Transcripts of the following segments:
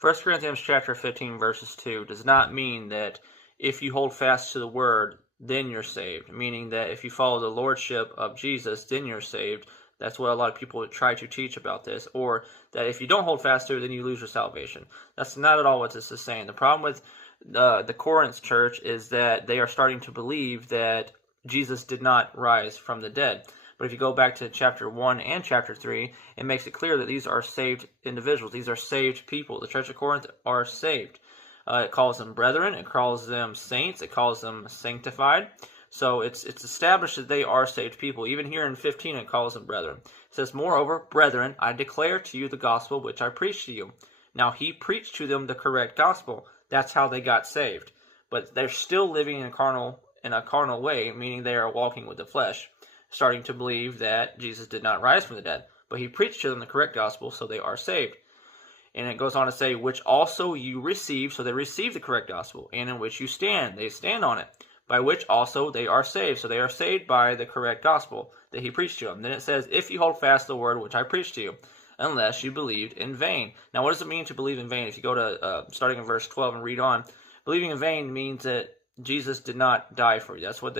1 Corinthians chapter 15 verses 2 does not mean that if you hold fast to the word, then you're saved. Meaning that if you follow the lordship of Jesus, then you're saved. That's what a lot of people try to teach about this. Or that if you don't hold fast to it, then you lose your salvation. That's not at all what this is saying. The problem with the Corinth church is that they are starting to believe that Jesus did not rise from the dead. But if you go back to chapter 1 and chapter 3, it makes it clear that these are saved individuals. These are saved people. The Church of Corinth are saved. It calls them brethren. It calls them saints. It calls them sanctified. So it's established that they are saved people. Even here in 15, it calls them brethren. It says, "Moreover, brethren, I declare to you the gospel which I preached to you." Now, he preached to them the correct gospel. That's how they got saved. But they're still living in a carnal way, meaning they are walking with the flesh, starting to believe that Jesus did not rise from the dead. But he preached to them the correct gospel, so they are saved. And it goes on to say, "which also you received," so they received the correct gospel, "and in which you stand," they stand on it, "by which also they are saved," so they are saved by the correct gospel that he preached to them. Then it says, "if you hold fast the word which I preached to you, unless you believed in vain." Now, what does it mean to believe in vain? If you go to, starting in verse 12 and read on, believing in vain means that Jesus did not die for you. That's what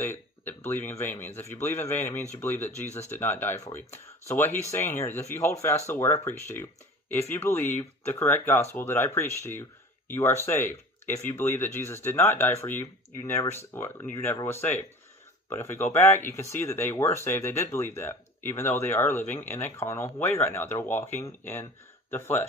believing in vain means. If you believe in vain, it means you believe that Jesus did not die for you. So what he's saying here is, if you hold fast the word I preached to you, if you believe the correct gospel that I preached to you, you are saved. If you believe that Jesus did not die for you, you never was saved. But if we go back, you can see that they were saved. They did believe that, even though they are living in a carnal way right now. They're walking in the flesh.